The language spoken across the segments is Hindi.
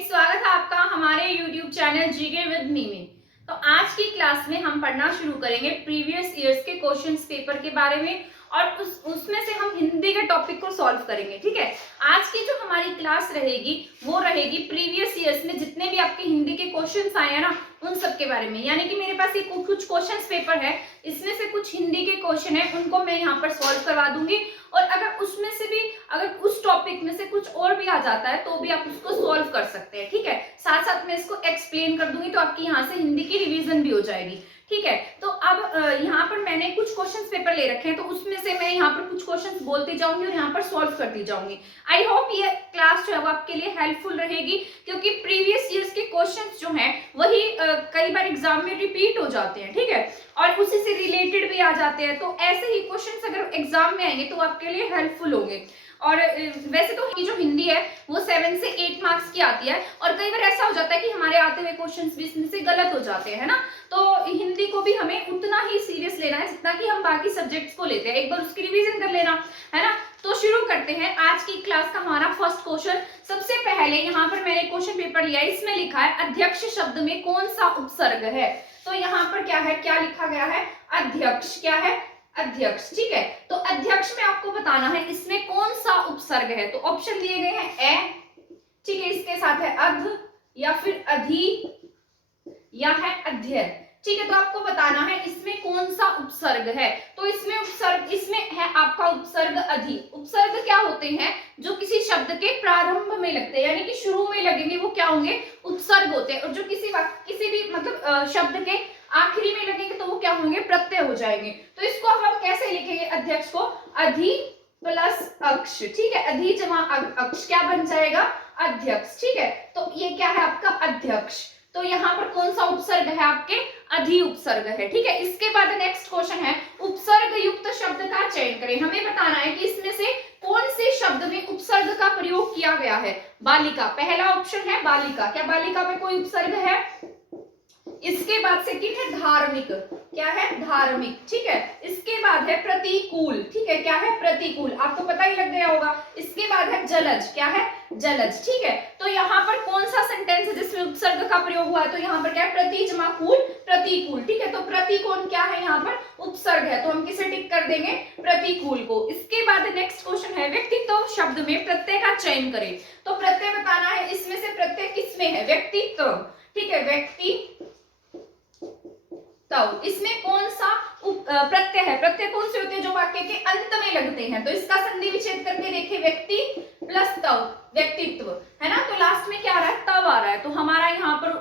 स्टूडेंट, स्वागत है आपका हमारे YouTube channel GK with me में। तो आज की क्लास में हम पढ़ना शुरू करेंगे प्रीवियस ईयर्स के क्वेश्चंस पेपर के बारे में और उसमें से हम हिंदी के टॉपिक को सॉल्व करेंगे। ठीक है, आज की जो हमारी क्लास रहेगी वो रहेगी प्रीवियस ईयर्स में जितने भी आपके हिंदी के क्वेश्चंस आए हैं ना उन सब के बारे में। यानी कि मेरे पास ये कुछ क्वेश्चंस पेपर है, इसमें से कुछ हिंदी के क्वेश्चन है उनको मैं यहाँ पर सॉल्व करवा दूंगी और अगर उसमें से भी अगर उस टॉपिक में से कुछ और भी आ जाता है तो भी आप उसको सॉल्व कर सकते हैं। ठीक है, साथ साथ मैं इसको एक्सप्लेन कर दूंगी तो आपकी यहाँ से हिंदी की रिवीजन भी हो जाएगी। ठीक है, तो अब यहाँ पर मैंने कुछ क्वेश्चंस पेपर ले रखे हैं तो उसमें से मैं यहाँ पर कुछ क्वेश्चंस बोलती जाऊंगी और यहाँ पर सॉल्व करती जाऊंगी। आई होप ये क्लास जो है वो आपके लिए हेल्पफुल रहेगी क्योंकि प्रीवियस ईयर्स के क्वेश्चंस जो हैं वही कई बार एग्जाम में रिपीट हो जाते हैं। ठीक है, और उसी से रिलेटेड भी आ जाते हैं, तो ऐसे ही क्वेश्चंस अगर एग्जाम में आएंगे तो आपके लिए हेल्पफुल होंगे। और वैसे तो ये जो हिंदी है वो 7 से 8 मार्क्स की आती है और कई बार ऐसा हो जाता है कि हमारे आते हुए क्वेश्चंस भी इसमें से गलत हो जाते हैं ना, तो हिंदी को भी हमें उतना ही सीरियस लेना है जितना कि हम बाकी सब्जेक्ट्स को लेते हैं। एक बार उसकी रिवीजन कर लेना है ना। तो शुरू करते हैं आज की क्लास का हमारा फर्स्ट क्वेश्चन। सबसे पहले यहाँ पर मैंने क्वेश्चन पेपर लिया है, इसमें लिखा है अध्यक्ष शब्द में कौन सा उपसर्ग है। तो यहाँ पर क्या है, क्या लिखा गया है, अध्यक्ष। क्या है, अध्यक्ष। ठीक है, तो अध्यक्ष में आपको बताना है इसमें कौन सा उपसर्ग है। तो ऑप्शन दिए गए हैं ए, ठीक है, इसके साथ है अध या फिर अधि या है अध्यय। ठीक है, तो आपको बताना है इसमें कौन सा उपसर्ग है। तो इसमें उपसर्ग, इसमें है आपका उपसर्ग अधि। उपसर्ग क्या होते हैं, जो किसी शब्द के प्रारंभ में लगते हैं यानी कि शुरू में लगेंगे वो क्या होंगे, उपसर्ग होते हैं। और जो किसी भी मतलब शब्द के आखिरी में लगेंगे तो वो क्या होंगे, प्रत्यय हो जाएंगे। तो इसको हम कैसे लिखेंगे, अध्यक्ष को अधि प्लस अक्ष। ठीक है, अधि जमा अक्ष क्या बन जाएगा, अध्यक्ष। ठीक है, तो ये क्या है आपका अध्यक्ष। तो यहाँ पर कौन सा उपसर्ग है, आपके अधि उपसर्ग है। ठीक है, इसके बाद नेक्स्ट क्वेश्चन है उपसर्ग युक्त शब्द का चयन करें। हमें बताना है कि इसमें से कौन से शब्द में उपसर्ग का प्रयोग किया गया है। बालिका, पहला ऑप्शन है बालिका। क्या बालिका में कोई उपसर्ग है। इसके बाद सेकंड है धार्मिक। क्या है, धार्मिक। ठीक है, इसके बाद है प्रतिकूल। ठीक है, क्या है, प्रतिकूल, आपको पता ही लग गया होगा। इसके बाद है जलज। क्या है, जलज। ठीक है, तो यहाँ पर कौन सा सेंटेंस है जिसमें उपसर्ग का प्रयोग हुआ है। तो यहाँ पर क्या है, प्रति जमा कूल, प्रतिकूल। ठीक है, तो प्रतिकूल क्या है, यहाँ पर उपसर्ग है, तो हम किसे टिक कर देंगे, प्रतिकूल को। इसके बाद नेक्स्ट क्वेश्चन है व्यक्तित्व शब्द में प्रत्यय का चयन करें। तो प्रत्यय बताना है इसमें से प्रत्यय किसमें है, व्यक्तित्व। ठीक है, व्यक्ति तव, इसमें कौन सा प्रत्यय है। प्रत्यय कौन से होते हैं, जो वाक्य के अंत में लगते हैं। तो इसका संधि विच्छेद करके देखिए, व्यक्ति प्लस तव, व्यक्तित्व है ना। तो लास्ट में क्या आ रहा है, तव आ रहा है। तो हमारा यहाँ पर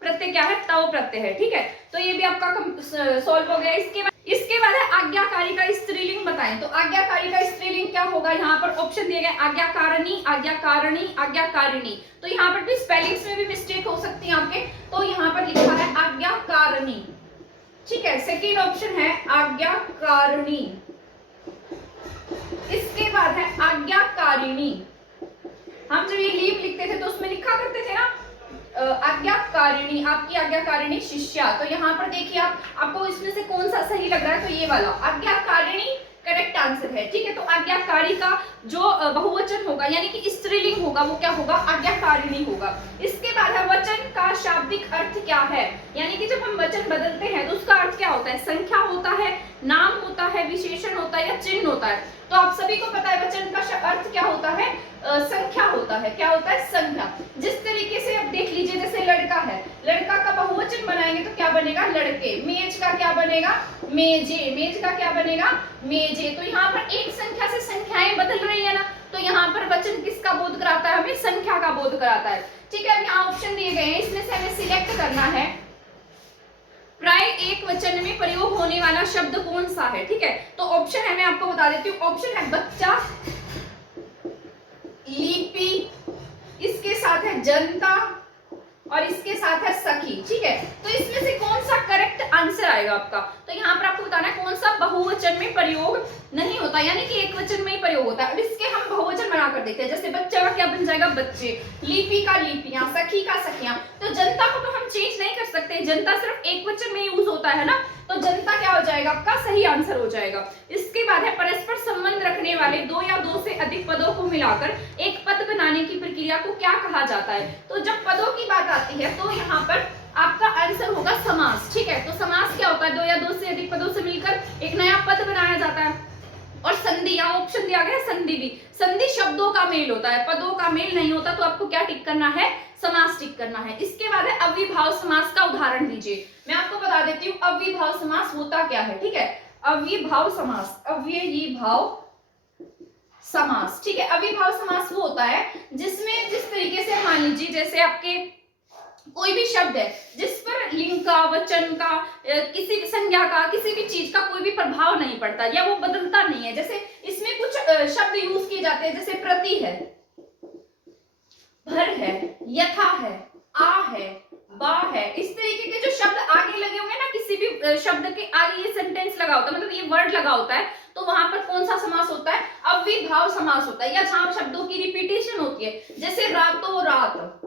प्रत्यय क्या है, तव प्रत्यय है। ठीक है, तो ये भी आपका सॉल्व हो गया। इसके बाद है आज्ञाकारी का स्त्रीलिंग बताएं। तो आज्ञाकारी का स्त्रीलिंग क्या होगा, यहाँ पर ऑप्शन दिए गए आज्ञाकारिणी, आज्ञाकारिणी, आज्ञाकारिणी। तो यहाँ पर भी स्पेलिंग्स में भी मिस्टेक हो सकती है आपके, तो यहाँ पर लिखा है आज्ञाकारिणी। ठीक है, सेकेंड ऑप्शन है आज्ञाकारिणी। इसके बाद है आज्ञाकारिणी। हम जब ये लीव लिखते थे तो उसमें लिखा करते थे ना आज्ञाकारिणी, आपकी आज्ञाकारिणी शिष्या। तो यहाँ पर देखिए आपको इसमें से कौन सा सही लग रहा है, तो ये वाला आज्ञाकारिणी करेक्ट आंसर है। ठीक है, तो आज्ञाकारी का जो बहुवचन होगा यानी कि स्त्रीलिंग होगा वो क्या होगा, आज्ञाकारिणी होगा। इसके बाद है वचन का शाब्दिक अर्थ क्या है। यानी कि जब हम वचन बदलते हैं तो उसका अर्थ क्या होता है, संख्या होता है, नाम होता है, विशेषण होता है या चिन्ह होता है। तो आप सभी को पता है वचन का अर्थ क्या होता है, संख्या होता है। क्या होता है, संख्या। जिस तरीके से अब देख लीजिए, जैसे लड़का है, लड़का का बहुवचन बनाएंगे तो क्या बनेगा, लड़के। मेज का क्या बनेगा, मेजे। मेज का क्या बनेगा, मेजे। तो यहाँ पर एक संख्या से संख्याएं बदल रही है ना, तो यहाँ पर वचन किसका बोध कराता है, हमें संख्या का बोध कराता है। ठीक है, अब यहाँ ऑप्शन दिए गए हैं, इसमें से हमें सिलेक्ट करना है प्राय एक वचन में प्रयोग होने वाला शब्द कौन सा है। ठीक है, तो ऑप्शन है, मैं आपको बता देती हूँ। ऑप्शन है बच्चा, लिपि, इसके साथ है जनता और इसके साथ है सखी। ठीक है, तो इसमें से कौन सा करेक्ट आंसर आएगा आपका। तो यहाँ पर आपको बताना है कौन सा बहुवचन में प्रयोग नहीं होता, यानी कि एक वचन में ही प्रयोग होता है। अब इसके हम बहुवचन बनाकर देखते हैं। जैसे बच्चा का क्या बन जाएगा, बच्चे, लिपि का लिपियां, सखी का सखियां। तो जनता को तो हम चेंज नहीं कर सकते, जनता सिर्फ एक वचन में यूज होता है ना, तो जनता क्या हो जाएगा आपका, सही आंसर हो जाएगा। इसके बाद है परस्पर संबंध रखने वाले दो या दो से अधिक पदों को मिलाकर एक पद बनाने की प्रक्रिया को क्या कहा जाता है। तो जब पदों की बात आती है तो यहाँ पर आपका आंसर होगा समास। ठीक है, तो समास क्या होता है, दो या दो से अधिक पदों से मिलकर एक नया पद बनाया जाता है। और संधि, यहाँ ऑप्शन दिया गया संधि भी, संधि शब्दों का मेल होता है, पदों का मेल नहीं होता, तो आपको क्या टिक करना है, समास टिक करना है। इसके बाद है अव्ययीभाव समास का उदाहरण दीजिए। मैं आपको बता देती हूँ अव्ययीभाव समास होता क्या है। ठीक है, अव्ययीभाव समास, अव्ययीभाव समास, ठीक है, अव्ययीभाव समास वो होता है जिसमें जिस तरीके से मान लीजिए जैसे आपके कोई भी शब्द है जिस पर लिंग का, वचन का, किसी भी संज्ञा का, किसी भी चीज का कोई भी प्रभाव नहीं पड़ता या वो बदलता नहीं है। जैसे इसमें कुछ शब्द यूज किए जाते हैं, जैसे प्रति है, भर है, यथा है, आ है, बा है, इस तरीके के जो शब्द आगे लगे होंगे ना, किसी भी शब्द के आगे ये सेंटेंस लगा होता है, मतलब ये वर्ड लगा होता है, तो वहां पर कौन सा समास होता है, अव्ययीभाव समास होता है। या जहां शब्दों की रिपीटेशन होती है, जैसे रातों रात,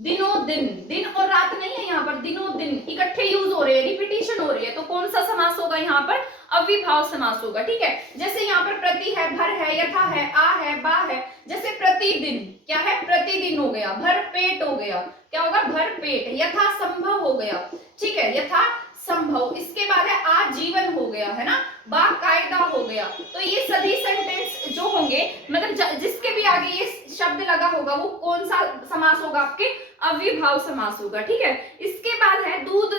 दिनों दिन, दिन और रात नहीं है यहाँ पर, दिनों दिन इकट्ठे यूज हो रहे हैं, रिपीटेशन हो रही है, तो कौन सा समास होगा यहाँ पर, अव्ययीभाव समास होगा। ठीक है, जैसे यहाँ पर प्रति है, भर है, यथा है, आ है, बा है, जैसे प्रतिदिन क्या है, प्रतिदिन हो गया, भर पेट हो गया, क्या होगा, भर पेट, यथा संभव हो गया, ठीक है, यथा संभव। इसके बाद है आजीवन हो गया, है ना, बाकायदा हो गया। तो ये सभी सेंटेंस जो होंगे, मतलब जिसके भी आगे ये शब्द लगा होगा वो कौन सा समास होगा, आपके अव्ययीभाव समास होगा। ठीक है, इसके बाद है दूध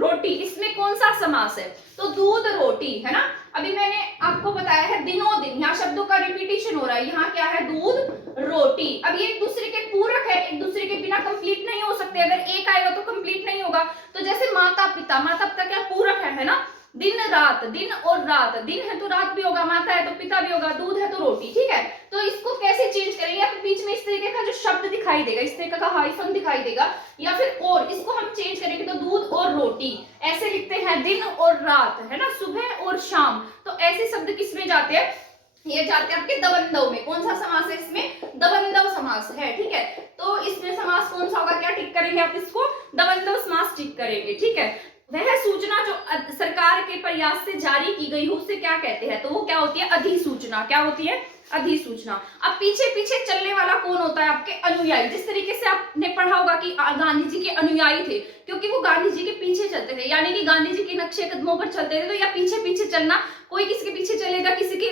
रोटी, इसमें कौन सा समास है, तो दूध रोटी, है ना। अभी मैंने आपको बताया है दिनों दिन, यहाँ शब्दों का रिपीटेशन हो रहा है, यहाँ क्या है, दूध रोटी। अब ये एक दूसरे के पूरक है, एक दूसरे के बिना कंप्लीट नहीं हो सकते, अगर एक आएगा तो कंप्लीट नहीं होगा। तो जैसे माता पिता, माता पिता क्या पूरक है ना, दिन रात, दिन और रात, दिन है तो रात भी होगा, माता है तो पिता भी होगा, दूध है तो रोटी। ठीक है, तो इसको कैसे चेंज करेंगे, या फिर बीच में इस तरीके का जो शब्द दिखाई देगा, इस तरीके का हाइफन दिखाई देगा, या फिर और, इसको हम चेंज करेंगे तो दूध और रोटी ऐसे लिखते हैं, दिन और रात, है ना, सुबह और शाम। तो ऐसे शब्द किसमें जाते हैं, ये जाते हैं आपके दबंधव में। कौन सा समास है इसमें, दबंधव समास है। ठीक है, तो इसमें समास कौन सा होगा, क्या टिक करेंगे आप, इसको दबंधव समास टिक करेंगे। ठीक है, वह सूचना जो सरकार के प्रयास से जारी की गई हो उसे क्या कहते हैं, तो वो क्या होती है, अधिसूचना। क्या होती है, अधिसूचना। अब पीछे पीछे चलने वाला कौन होता है, आपके अनुयायी। जिस तरीके से आपने पढ़ा होगा कि गांधी जी के अनुयायी थे, क्योंकि वो गांधी जी के पीछे चलते थे, यानी कि गांधी जी के नक्शे कदमों पर चलते थे। तो या पीछे पीछे चलना, कोई किसी के पीछे चलेगा, किसी के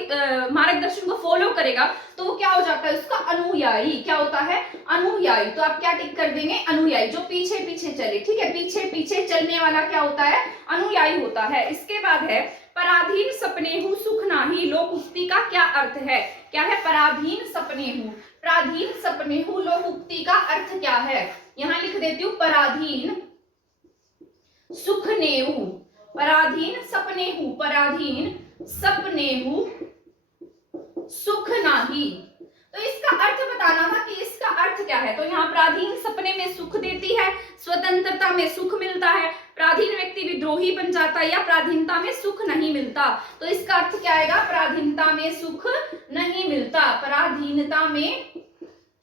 मार्गदर्शन को फॉलो करेगा, तो वो क्या हो जाता है, उसका अनुयायी। क्या होता है, अनुयायी। तो आप क्या टिक कर देंगे, अनुयायी, जो पीछे पीछे चले। ठीक है, पीछे पीछे चलने वाला क्या होता है, अनुयायी होता है। इसके बाद है पराधीन सपनेहु सुख नाही, लोक उक्ति का क्या अर्थ है, क्या है, पराधीन सपनेहु, पराधीन सपनेहु लोक उक्ति का अर्थ क्या है, यहां लिख देती हूँ, पराधीन सुखनेहु, पराधीन सपनेहु, पराधीन सपनेहु सुख नाही। तो इसका अर्थ बताना था कि इसका अर्थ क्या है। तो यहाँ पराधीन सपने में सुख देती है, स्वतंत्रता में सुख मिलता है, पराधीन व्यक्ति विद्रोही बन जाता है, या पराधीनता में सुख नहीं मिलता। तो इसका अर्थ क्या आएगा, पराधीनता में सुख नहीं मिलता, पराधीनता में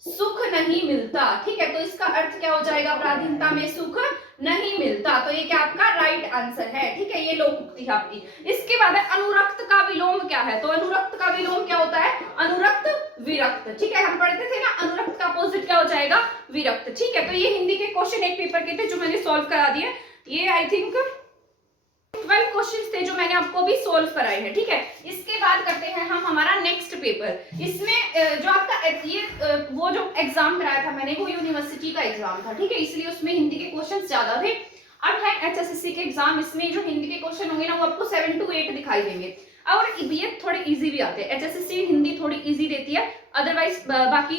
सुख नहीं मिलता। ठीक है, तो इसका अर्थ क्या हो जाएगा, पराधीनता में सुख नहीं मिलता। तो ये क्या आपका राइट आंसर है। ठीक है, ये लोकोक्ति है आपकी। इसके बाद है अनुरक्त का विलोम क्या है, तो अनुरक्त का विलोम क्या होता है, अनुरक्त विरक्त। ठीक है, हम पढ़ते थे ना, अनुरक्त का अपोजिट क्या हो जाएगा, विरक्त। ठीक है, तो ये हिंदी के क्वेश्चन एक पेपर के थे जो मैंने सॉल्व करा दिए। ये आई थिंक 12 क्वेश्चंस थे जो मैंने आपको भी सॉल्व कराए हैं। ठीक है, इसके बाद करते हैं हम हमारा नेक्स्ट पेपर। इसमें जो आपका ये वो जो एग्जाम कराया था मैंने, वो यूनिवर्सिटी का एग्जाम था। ठीक है, इसलिए उसमें हिंदी के क्वेश्चंस ज्यादा थे। अब है एचएसएससी के एग्जाम, इसमें जो हिंदी के क्वेश्चन होंगे ना, वो आपको 7 to 8 दिखाई देंगे, और ये थोड़े इजी भी आते हैं। एचएसएससी हिंदी थोड़ी इजी देती है, अदरवाइज बाकी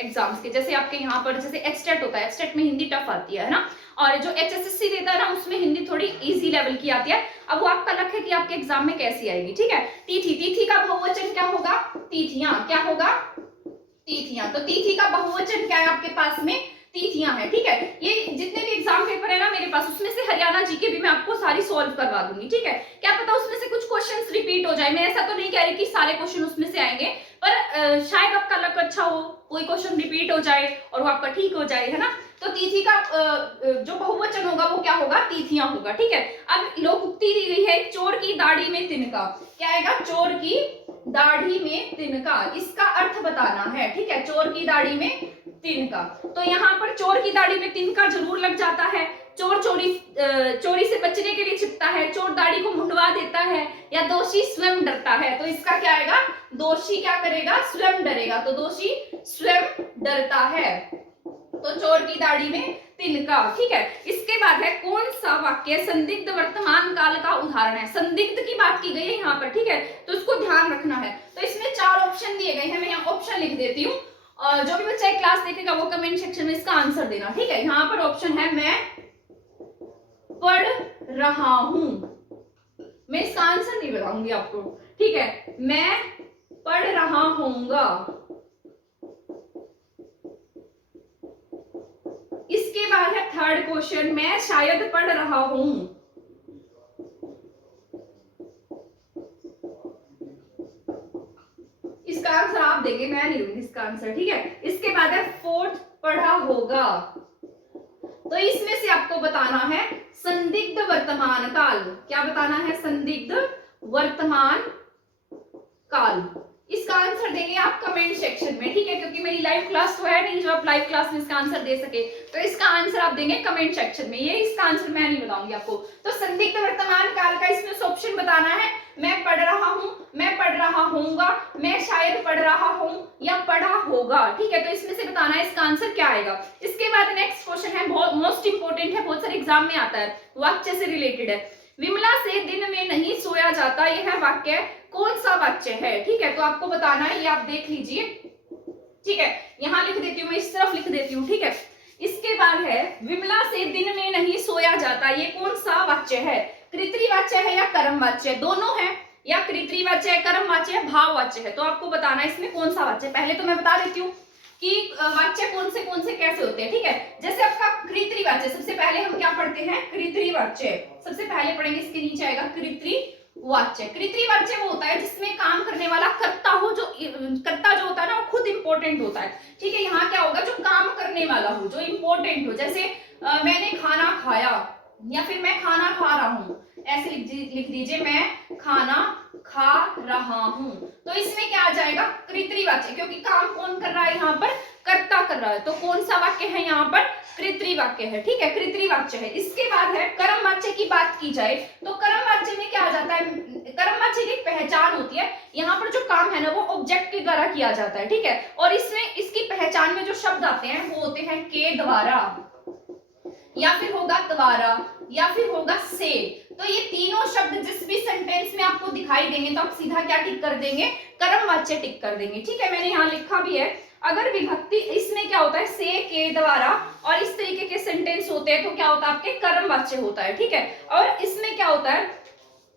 एग्जाम्स के जैसे आपके यहाँ पर जैसे एचटेट होता है, एचटेट में हिंदी टफ आती है ना, और जो एचएसएससी देता है ना, उसमें हिंदी थोड़ी इजी लेवल की आती है। अब वो आपका लक है कि आपके एग्जाम में कैसी आएगी। ठीक है, तिथि, तिथि का बहुवचन क्या होगा, तिथियां। क्या होगा, तिथियां। तो तिथि का बहुवचन क्या है आपके पास में, तिथियां हैं, ठीक है। ये जितने भी एग्जाम पेपर है ना मेरे पास, उसमें से हरियाणा जीके भी मैं आपको सारी सॉल्व करवा दूंगी, ठीक है। क्या पता उसमें से कुछ क्वेश्चंस रिपीट हो जाए, मैं ऐसा तो नहीं कह रही कि सारे क्वेश्चन उसमें से आएंगे, पर शायद आपका लक अच्छा हो, कोई क्वेश्चन रिपीट हो जाए और वो आपका ठीक हो जाए, है ना। तो तिथि का जो बहुवचन होगा वो क्या होगा, तिथियां होगा, ठीक है। अब लोकोक्ति दी गई है, चोर की दाढ़ी में तिनका, क्या आएगा, चोर की दाढ़ी में तिनका, इसका अर्थ बताना है, ठीक है। चोर की दाढ़ी में तिनका, तो यहाँ पर चोर की दाढ़ी में तिनका जरूर लग जाता है। चोर चोरी से बचने के लिए छिपता है, चोर दाढ़ी को मुंडवा देता है, या दोषी स्वयं डरता है, तो इसका क्या आएगा, दोषी क्या करेगा, स्वयं डरेगा, तो दोषी स्वयं डरता है, तो चोर की दाढ़ी में तिनका, ठीक है। इसके बाद है कौन सा वाक्य संदिग्ध वर्तमान काल का उदाहरण है, संदिग्ध की बात की गई है यहाँ पर, ठीक है, तो इसको ध्यान रखना है। तो इसमें 4 ऑप्शन दिए गए हैं, मैं यहाँ ऑप्शन लिख देती हूँ, और जो भी बच्चा क्लास देखेगा वो कमेंट सेक्शन में इसका आंसर देना, ठीक है। यहाँ पर ऑप्शन है मैं पढ़ रहा हूं, मैं इसका आंसर नहीं बताऊंगी आपको, ठीक है, मैं पढ़ रहा होऊंगा। इसके बाद है थर्ड क्वेश्चन, मैं शायद पढ़ रहा हूं, इसका आंसर आप देंगे, मैं नहीं दूंगी इसका आंसर, ठीक है। इसके बाद है फोर्थ, पढ़ा होगा, तो इसमें से आपको बताना है संदिग्ध वर्तमान काल, क्या बताना है, संदिग्ध वर्तमान काल, इसका आंसर देंगे आप कमेंट सेक्शन में, ठीक है, क्योंकि मेरी लाइव क्लास तो है नहीं जो आप लाइव क्लास में इसका आंसर दे सके, तो इसका आंसर आप देंगे कमेंट सेक्शन में, ये इसका आंसर मैं नहीं बताऊंगी आपको। तो संदिग्ध वर्तमान काल का इसमें ऑप्शन बताना है, मैं पढ़ रहा हूं, मैं पढ़ रहा होऊंगा, मैं शायद पढ़ रहा हूं, या पढ़ा होगा, ठीक है, तो इसमें से बताना है इसका आंसर क्या आएगा। इसके बाद नेक्स्ट क्वेश्चन है, बहुत मोस्ट इंपोर्टेंट है, बहुत सारे एग्जाम में आता है, वाक्य से रिलेटेड है, विमला से दिन में नहीं सोया जाता, यह वाक्य कौन सा वाक्य है, ठीक है, तो आपको बताना है, ये आप देख लीजिए, ठीक है, यहां लिख देती हूँ मैं, इस तरफ लिख देती हूँ, ठीक है। इसके बाद है विमला से दिन में नहीं सोया जाता, ये कौन सा वाक्य है, कृतवाच्य है या कर्मवाच्य, दोनों है, या कृतवाच्य है, कर्मवाच्य है, भाववाच्य है, तो आपको बताना है इसमें कौन सा वाच्य। पहले तो मैं बता देती हूँ कि वाच्य कौन से कैसे होते हैं, ठीक है। जैसे आपका कृतवाच्य, सबसे पहले हम क्या पढ़ते हैं, कृतवाच्य, सबसे पहले पढ़ेंगे, इसके नीचे आएगा कृतवाच्य। कृतवाच्य वो होता है जिसमें काम करने वाला कर्ता हो, जो कर्ता जो होता है ना वो खुद इंपॉर्टेंट होता है, ठीक है। यहाँ क्या होगा, जो काम करने वाला हो, जो इंपॉर्टेंट हो, जैसे मैंने खाना खाया, या फिर मैं खाना खा रहा हूँ, ऐसे लिख दीजिए, मैं खाना खा रहा हूं, तो इसमें क्या आ जाएगा, कृतवाच्य, क्योंकि काम कौन कर रहा है यहाँ पर, कर्ता कर रहा है, तो कौन सा वाक्य है यहाँ पर, कृतवाच्य है, ठीक है, कृतवाच्य है। इसके बाद है कर्मवाच्य की बात की जाए तो कर्मवाच्य में क्या आ जाता है, कर्मवाच्य की एक पहचान होती है, यहाँ पर जो काम है ना वो ऑब्जेक्ट के द्वारा किया जाता है, ठीक है, और इसमें इसकी पहचान में जो शब्द आते हैं वो होते हैं के द्वारा, या फिर होगा द्वारा, या फिर होगा से, तो ये तीनों शब्द जिस भी सेंटेंस में आपको दिखाई देंगे तो आप सीधा क्या टिक कर देंगे, कर्मवाच्य टिक कर देंगे, ठीक है। मैंने यहाँ लिखा भी है, अगर विभक्ति इसमें क्या होता है, से, के द्वारा, और इस तरीके के सेंटेंस होते हैं तो क्या होता है, आपके कर्मवाच्य होता है, ठीक है। और इसमें क्या होता है,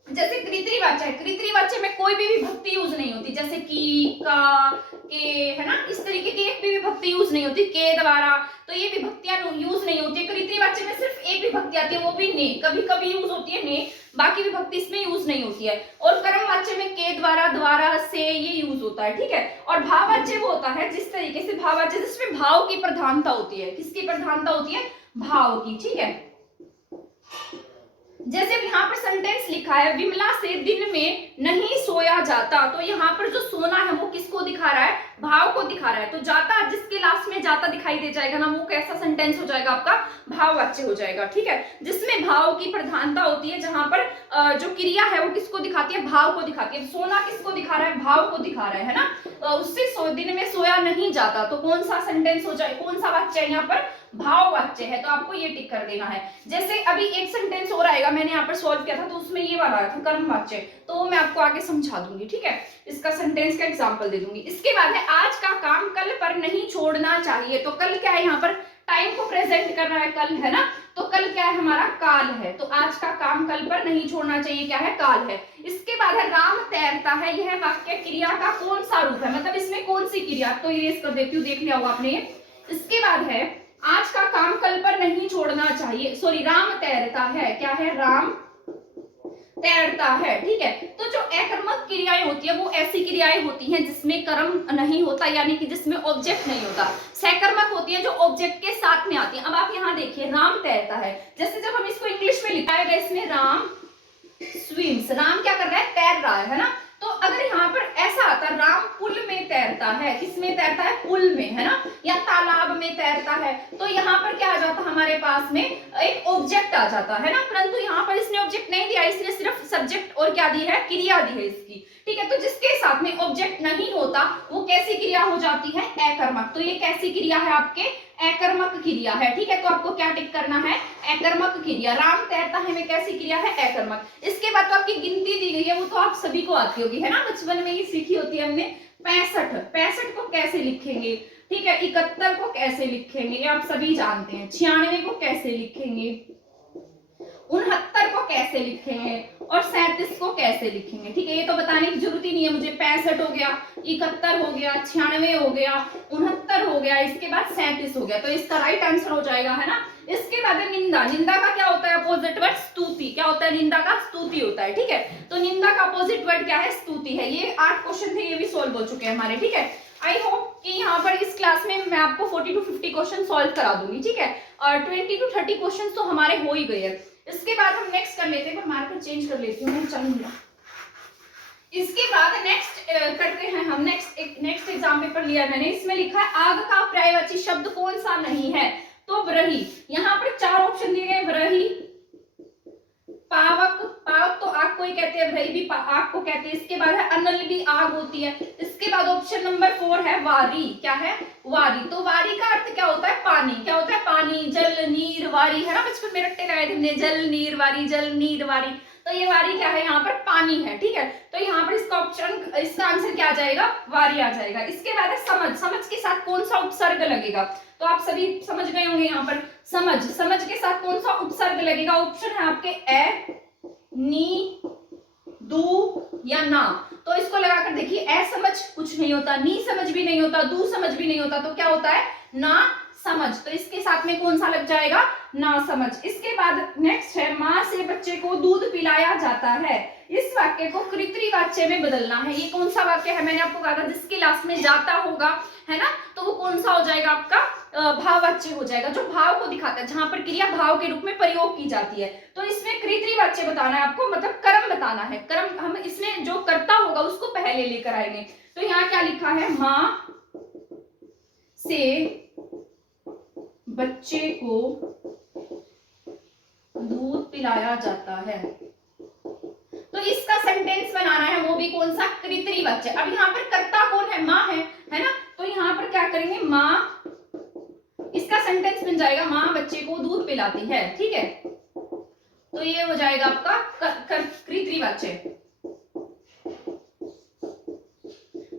जैसे कृतवाच्य है, कृतवाच्य में कोई भी विभक्ति यूज नहीं होती, जैसे की, का, के, है ना, इस तरीके की एक भी विभक्ति यूज नहीं होती, के द्वारा, तो ये विभक्तियां यूज नहीं होती है। कृतवाच्य में सिर्फ एक विभक्ति आती है, वो भी ने, कभी कभी यूज होती है ने, बाकी विभक्ति इसमें यूज नहीं होती है। और कर्मवाच्य में के द्वारा, द्वारा, से, ये यूज होता है, ठीक है। और भाववाच्य वो होता है जिस तरीके से, भाववाच्य जिसमें भाव की प्रधानता होती है, किसकी प्रधानता होती है, भाव की, ठीक है। जैसे यहाँ पर सेंटेंस लिखा है, विमला से दिन में नहीं सोया जाता, तो यहाँ पर जो सोना है वो किसको दिखा रहा है, भाव को दिखा रहा है, तो जाता, जिसके लास्ट में जाता दिखाई दे जाएगा ना, वो कैसा सेंटेंस हो जाएगा, आपका भाववाच्य हो जाएगा, ठीक है, जिसमें भाव की प्रधानता होती है, जहां पर जो क्रिया है वो किसको दिखाती है, भाव को दिखाती है। सोना किसको दिखा रहा है, भाव को दिखा रहा है ना, उससे दिन में सोया नहीं जाता, तो कौन सा सेंटेंस हो जाए, कौन सा वाक्य है यहाँ पर, भाववाच्य है, तो आपको ये टिक कर देना है। जैसे अभी एक सेंटेंस और आएगा, मैंने यहाँ पर सॉल्व किया था तो उसमें ये वाला आया था कर्मवाच्य, तो वो मैं आपको आगे समझा दूंगी, ठीक है, इसका सेंटेंस का एग्जांपल दे दूंगी। इसके बाद है आज का काम कल पर नहीं छोड़ना चाहिए, तो कल क्या है, यहाँ पर टाइम को प्रेजेंट कर रहा है, कल है ना, तो कल क्या है हमारा, काल है, तो आज का काम कल पर नहीं छोड़ना चाहिए, क्या है, काल है। इसके बाद है राम तैरता है, यह वाक्य क्रिया का कौन सा रूप है, मतलब इसमें कौन सी क्रिया, तो इरेज कर देती हूँ, देख लिया होगा आपने ये। इसके बाद है आज का काम कल पर नहीं छोड़ना चाहिए। सॉरी, राम तैरता है, क्या है, राम तैरता है, ठीक है। तो जो अकर्मक क्रियाएं होती है वो ऐसी क्रियाएं होती हैं जिसमें कर्म नहीं होता, यानी कि जिसमें ऑब्जेक्ट नहीं होता। सकर्मक होती है जो ऑब्जेक्ट के साथ में आती है। अब आप यहाँ देखिए, राम तैरता है, जैसे जब हम इसको इंग्लिश में लिखा है इसमें राम स्विम्स, राम क्या कर रहा है, तैर रहा है ना। तो अगर यहाँ पर ऐसा आता, राम पुल में तैरता है, किसमें तैरता है, पुल में, है ना, या तालाब में तैरता है, तो यहाँ पर क्या आ जाता हमारे पास में, एक ऑब्जेक्ट आ जाता है ना। परंतु यहाँ पर इसने ऑब्जेक्ट नहीं दिया, इसने सिर्फ सब्जेक्ट और क्या दी है, क्रिया दी है इसकी, ठीक है। तो जिसके साथ में ऑब्जेक्ट नहीं होता वो कैसी क्रिया हो जाती है, अकर्मक। तो ये कैसी क्रिया है, आपके अकर्मक क्रिया है, ठीक है। तो आपको क्या टिक करना है, अकर्मक क्रिया। राम तैरता है में कैसी क्रिया है, अकर्मक। इसके बाद तो आपकी गिनती दी गई है, वो तो आप सभी को आती होगी, है ना, बचपन में ही सीखी होती है हमने। 65 को कैसे लिखेंगे, ठीक है। 71 को कैसे लिखेंगे, ये आप सभी जानते हैं। 96 को कैसे लिखेंगे, 69 को कैसे लिखेंगे, और 37 को कैसे लिखेंगे, ठीक है। ये तो बताने की जरूरत ही नहीं है मुझे। 65 हो गया, 71 हो गया, 96 हो गया, 69 हो गया, इसके बाद 37 हो गया। तो इसका राइट आंसर हो जाएगा, है ना। इसके बाद है निंदा। निंदा का क्या होता है अपोजिट वर्ड, स्तुति। क्या होता है, निंदा का स्तुति होता है, ठीक है। तो निंदा का अपोजिट वर्ड क्या है, स्तुति है। ये 8 क्वेश्चन थे, ये भी सोल्व हो चुके हैं हमारे, ठीक है। आई होप कि यहाँ पर इस क्लास में मैं आपको 40 to 50 क्वेश्चन सॉल्व करा दूंगी, ठीक है। और 20 to 30 क्वेश्चन तो हमारे हो ही गए हैं। इसके बाद हम नेक्स्ट कर लेते हैं, पर मार्कर चेंज कर लेती हूँ, चलूंगा। इसके बाद नेक्स्ट करते हैं हम। नेक्स्ट एग्जाम पेपर लिया मैंने, इसमें लिखा है आग का पर्यायवाची शब्द कौन सा नहीं है, तो व्रही। यहाँ पर 4 ऑप्शन दिए गए, व्रही, पावक, पावक तो आग को ही कहते हैं, व्रही भी आग को कहते हैं। इसके बाद है अनल, भी आग होती है। इसके बाद ऑप्शन नंबर 4 है वारी। क्या है, वारी। तो वारी का अर्थ क्या होता है, पानी। क्या होता है, पानी, जल, नीर, वारी, है ना, बचपन में रट्टे गाए थे हमने, जल नीर वारी, जल नीर वारी। तो ये वारी क्या है, यहाँ पर पानी है, ठीक है। तो यहाँ पर इसका ऑप्शन, इसका आंसर क्या आ जाएगा, वारी आ जाएगा। इसके बाद है समझ। समझ के साथ कौन सा उपसर्ग लगेगा, तो आप सभी समझ गए होंगे। यहाँ पर समझ, समझ के साथ कौन सा उपसर्ग लगेगा, ऑप्शन है आपके ए, नी, दू या ना। तो इसको लगाकर देखिए, ए समझ कुछ नहीं होता, नी समझ भी नहीं होता, दू समझ भी नहीं होता, तो क्या होता है, ना समझ। तो इसके साथ में कौन सा लग जाएगा, ना समझ। इसके बाद नेक्स्ट है माँ से बच्चे को दूध पिलाया जाता है। इस वाक्य को कृतरी वाच्य में बदलना है। ये कौन सा वाक्य है, मैंने आपको कहा था जिसके लास्ट में जाता होगा, है ना, तो वो कौन सा हो जाएगा, आपका भाववाच्य हो जाएगा, जो भाव को दिखाता है, जहां पर क्रिया भाव के रूप में प्रयोग की जाती है। तो इसमें कृतरी वाच्य बताना है आपको, मतलब कर्म बताना है। कर्म हम इसमें जो कर्ता होगा उसको पहले लेकर आएंगे। तो यहाँ क्या लिखा है, माँ से बच्चे को दूध पिलाया जाता है। तो इसका सेंटेंस बनाना है, वो भी कौन सा, कृतरी वाच्य। अब यहाँ पर कर्ता कौन है, माँ है ना। तो यहाँ पर क्या करेंगे, माँ, इसका सेंटेंस बन जाएगा माँ बच्चे को दूध पिलाती है, ठीक है। तो ये हो जाएगा आपका कृतरी वाच्य।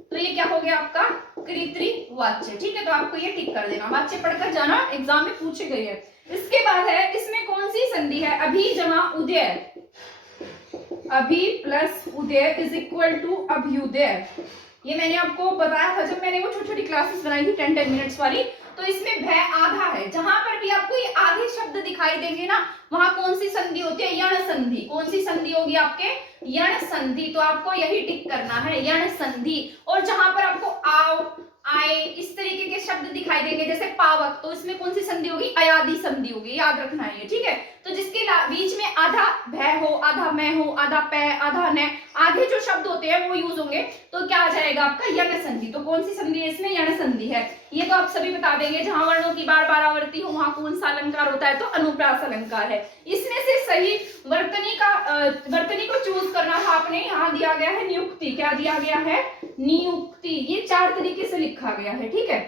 तो ये क्या हो गया आपका, कृतरी वाच्य, ठीक है। तो आपको ये टिक कर देना, वाच्य पढ़कर जाना, एग्जाम में पूछे गए हैं। इसके बाद है, इसमें कौन सी संधि है, अभी जमा उदय। अभी प्लस उदय इज इक्वल टू अभ्युदय। ये मैंने आपको बताया था जब मैंने वो छोटी छोटी क्लासेस बनाई थी 10 मिनट्स वाली। तो इसमें भय आधा है, जहां पर भी आपको ये आधे शब्द दिखाई देंगे ना, वहां कौन सी संधि होती है, यण संधि। कौन सी संधि होगी आपके, यण संधि। तो आपको यही टिक करना है, यण संधि। और जहां पर आपको आओ, आए, इस तरीके के शब्द दिखाई देंगे, जैसे पावक, तो इसमें कौन सी संधि होगी, अयादि संधि होगी, याद रखना है, ठीक है। तो जिसके बीच में आधा भय हो, आधा मैं हो, आधा पै, आधा न, आधे जो शब्द होते हैं वो यूज होंगे, तो क्या आ जाएगा आपका, यण संधि। तो कौन सी संधि है इसमें, यण संधि है। ये तो आप सभी बता देंगे, जहां वर्णों की बार बार आवृत्ति हो वहां कौन सा अलंकार होता है, तो अनुप्रास अलंकार है। इसमें से सही वर्तनी को चूज करना था आपने। यहाँ दिया गया है नियुक्ति। क्या दिया गया है, नियुक्ति। ये 4 तरीके से लिखा गया है, ठीक है।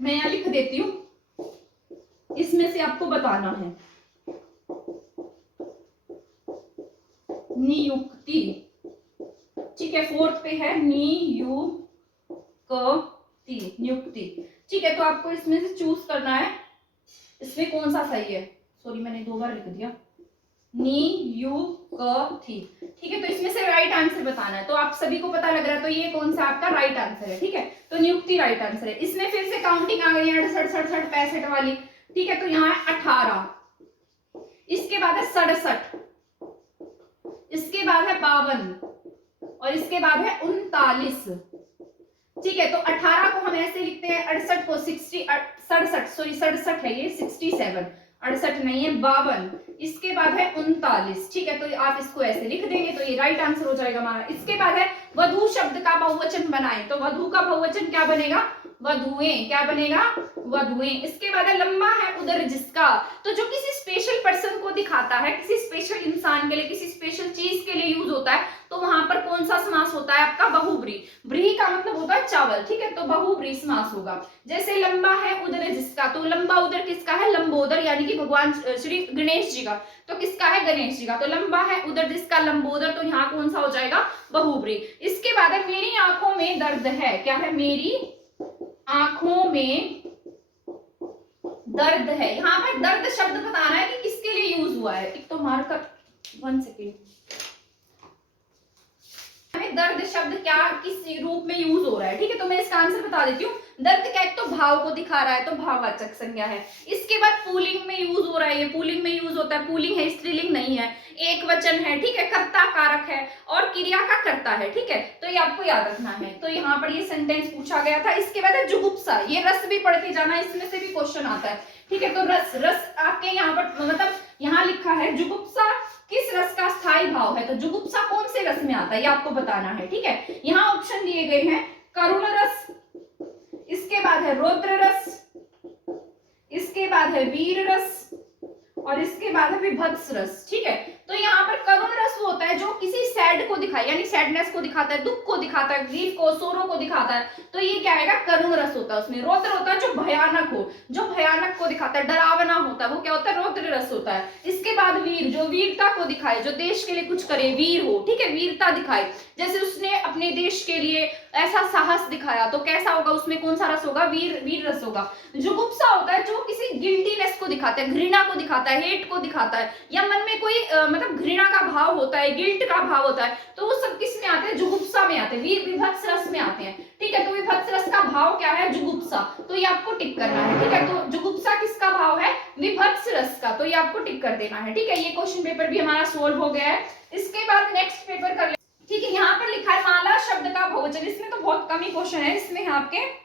मैं यहाँ लिख देती हूँ, इसमें से आपको बताना है। नियुक्ति, ठीक है। 4th पे है नियुक्ति, ठीक है। तो आपको इसमें से चूज करना है, इसमें कौन सा सही है। सॉरी, मैंने 2 बार लिख दिया, नियुक्ति। ठीक है, तो इसमें से राइट आंसर बताना है। तो आप सभी को पता लग रहा है, तो ये कौन सा आपका राइट आंसर है। ठीक है, तो नियुक्ति राइट आंसर है। इसमें फिर से काउंटिंग आ गई है 68, 67, 65 वाली। ठीक है, तो यहाँ है 18, इसके बाद है 67, इसके बाद है 52 और इसके बाद है 39। ठीक है, तो 18 को हम ऐसे लिखते हैं, 68 को 67 है ये 67, 68 नहीं है 52, इसके बाद है 39। ठीक है, तो आप इसको ऐसे लिख देंगे तो ये राइट आंसर हो जाएगा हमारा। इसके बाद है वधु शब्द का बहुवचन बनाएं, तो वधु का बहुवचन क्या बनेगा, वधुएं। क्या बनेगा, वधुएं। इसके बाद है लंबा है उदर जिसका, तो जो किसी स्पेशल पर्सन को दिखाता है, किसी स्पेशल इंसान के लिए, किसी स्पेशल चीज के लिए यूज होता है, तो वहां पर कौन सा समास होता है आपका, बहुब्री। ब्री का मतलब होता है चावल। ठीक है, तो बहुब्री समास होगा। जैसे लंबा है उदर जिसका, तो लंबा उदर किसका है, लंबोदर, यानी कि भगवान श्री गणेश जी का। तो किसका है, गणेश जी का। तो लंबा है उदर जिसका लंबोदर, तो यहाँ कौन सा हो जाएगा, बहुब्री। इसके बाद है मेरी आंखों में दर्द है, क्या है, मेरी आंखों में दर्द है। यहाँ पर दर्द शब्द बताना है कि किसके लिए यूज हुआ है। एक तो मार्कर 1 सेकेंड, दर्द शब्द क्या किस रूप में यूज हो रहा है। ठीक है, तो मैं इसका आंसर बता देती हूँ। दर्द क्या, एक तो भाव को दिखा रहा है, तो भाववाचक संज्ञा है। इसके बाद पुल्लिंग में यूज हो रहा है, ये पुल्लिंग में यूज होता है, पुल्लिंग है, स्त्रीलिंग नहीं है, एक वचन है। ठीक है, कर्ता कारक है और क्रिया का कर्ता है। ठीक है, तो ये आपको याद रखना है। तो यहाँ पर ये सेंटेंस पूछा गया था। इसके बाद है जुगुप्सा, ये रस भी पढ़ के जाना, इसमें से भी क्वेश्चन आता है। ठीक है, तो रस आपके यहाँ पर मतलब यहाँ लिखा है जुगुप्सा किस रस का स्थायी भाव है, तो जुगुप्सा कौन से रस में आता है ये आपको बताना है। ठीक है, यहाँ ऑप्शन दिए गए हैं, करुण रस, इसके बाद है रौद्र रस, इसके बाद है वीर रस और इसके बाद है विभत्स रस। ठीक है, तो यहाँ पर करुण रस वो होता है जो किसी सैड को दिखाए, यानी सैडनेस को दिखाता है, दुख को दिखाता है, ग्रीफ को, सोरो को दिखाता है, तो ये क्या आएगा, करुण रस होता है। उसमें रौद्र होता है जो भयानक हो, जो भयानक को दिखाता है, डरावना होता है, वो क्या होता है, रौद्र रस होता है। इसके बाद वीर, जो वीरता को दिखाए, जो देश के लिए कुछ करे, वीर हो। ठीक है, वीरता दिखाए, जैसे उसने अपने देश के लिए ऐसा साहस दिखाया, तो कैसा होगा, उसमें कौन सा रस होगा, वीर रस होगा। जुगुप्सा होता है जो किसी गिल्टीनेस को दिखाता है, घृणा को दिखाता है, हेट को दिखाता है, या मन में कोई मतलब घृणा का भाव होता है, गिल्ट का भाव होता है, तो वो सब किस में आते हैं, जुगुप्सा में आते हैं, विभत्स रस में आते हैं। ठीक है, तो विभत्स रस का भाव क्या है, जुगुप्सा, तो ये आपको टिक करना है। ठीक है, तो जुगुप्सा किसका भाव है, विभत्स रस का, तो ये आपको टिक कर देना है। ठीक है, ये क्वेश्चन पेपर भी हमारा सोल्व हो गया है। इसके बाद नेक्स्ट पेपर कर ले। ठीक है, यहाँ पर लिखा है माला शब्द का बहुवचन, इसमें तो बहुत कम ही क्वेश्चन है, इसमें है आपके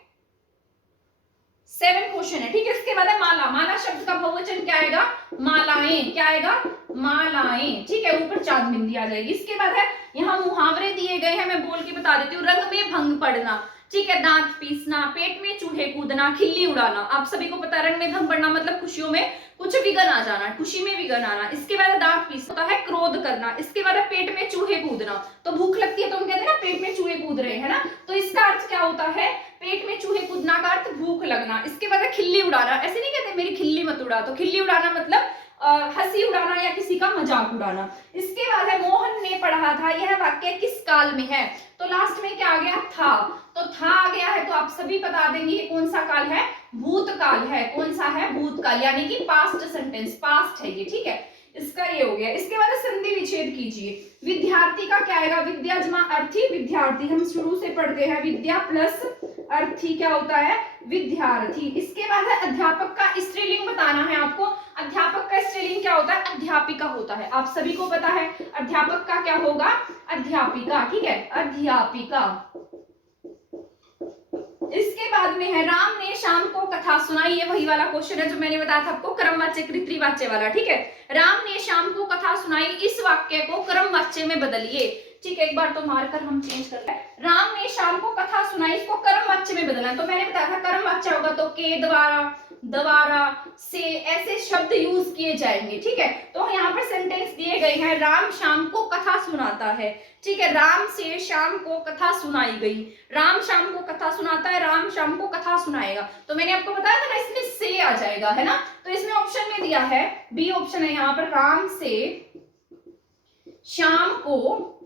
7 क्वेश्चन है। ठीक है, इसके बाद है माला, माला शब्द का बहुवचन क्या आएगा, मालाएं, क्या आएगा, मालाएं। ठीक है, ऊपर चांद बिंदी आ जाएगी। इसके बाद है यहाँ मुहावरे दिए गए हैं, मैं बोल के बता देती हूँ। रंग में भंग पड़ना, ठीक है, दांत पीसना, पेट में चूहे कूदना, खिल्ली उड़ाना, आप सभी को पता है रंग में भंग पड़ना मतलब खुशियों में कुछ विघन आ जाना, खुशी में विघन आना। इसके बाद दांत पीसना है क्रोध करना। इसके बाद पेट में चूहे कूदना, तो भूख लगती है तो हम कहते हैं ना पेट में चूहे कूद रहे हैं ना, तो इसका अर्थ क्या होता है, पेट में चूहे कूदना का अर्थ भूख लगना। इसके बाद खिल्ली उड़ाना, ऐसे नहीं कहते मेरी खिल्ली मत उड़ा, तो खिल्ली उड़ाना मतलब हंसी उड़ाना या किसी का मजाक उड़ाना। इसके बाद है मोहन ने पढ़ा था, यह वाक्य किस काल में है, तो लास्ट में क्या आ गया, था, तो था आ गया है, तो आप सभी बता देंगे ये कौन सा काल है, भूतकाल है। कौन सा है, भूतकाल, यानी कि पास्ट सेंटेंस, पास्ट है ये। ठीक है, इसका ये हो गया। इसके बाद संधि विच्छेद कीजिए। विद्यार्थी का क्या आएगा, विद्या जमा अर्थी विद्यार्थी, हम शुरू से पढ़ते हैं, विद्या प्लस अर्थी क्या होता है, विद्यार्थी। इसके बाद है अध्यापक का स्त्रीलिंग बताना है आपको। अध्यापक का स्त्रीलिंग क्या होता है, अध्यापिका होता है, आप सभी को पता है। अध्यापक का क्या होगा, अध्यापिका। ठीक है, अध्यापिका। इसके बाद में है राम ने शाम को कथा सुनाई, ये वही वाला क्वेश्चन है जो मैंने बताया था आपको, क्रमवाच्य कृतवाच्य वाला। ठीक है, राम ने शाम को कथा सुनाई, इस वाक्य को क्रमवाच्य में बदलिए। ठीक है, एक बार तो मारकर हम चेंज कर लें। राम ने शाम को कथा सुनाई, इसको क्रमवाच्य में बदलना है, तो मैंने बताया था क्रमवाच्य होगा तो के द्वारा, द्वारा, से, ऐसे शब्द यूज किए जाएंगे। ठीक है, तो यहाँ पर सेंटेंस दिए गए हैं, राम शाम को कथा सुनाता है। ठीक है, राम से शाम को कथा सुनाई गई, राम शाम को कथा सुनाता है, राम शाम को कथा सुनाएगा, तो मैंने आपको बताया था ना इसमें से आ जाएगा, है ना। तो इसमें ऑप्शन में दिया है, बी ऑप्शन है यहाँ पर, राम से शाम को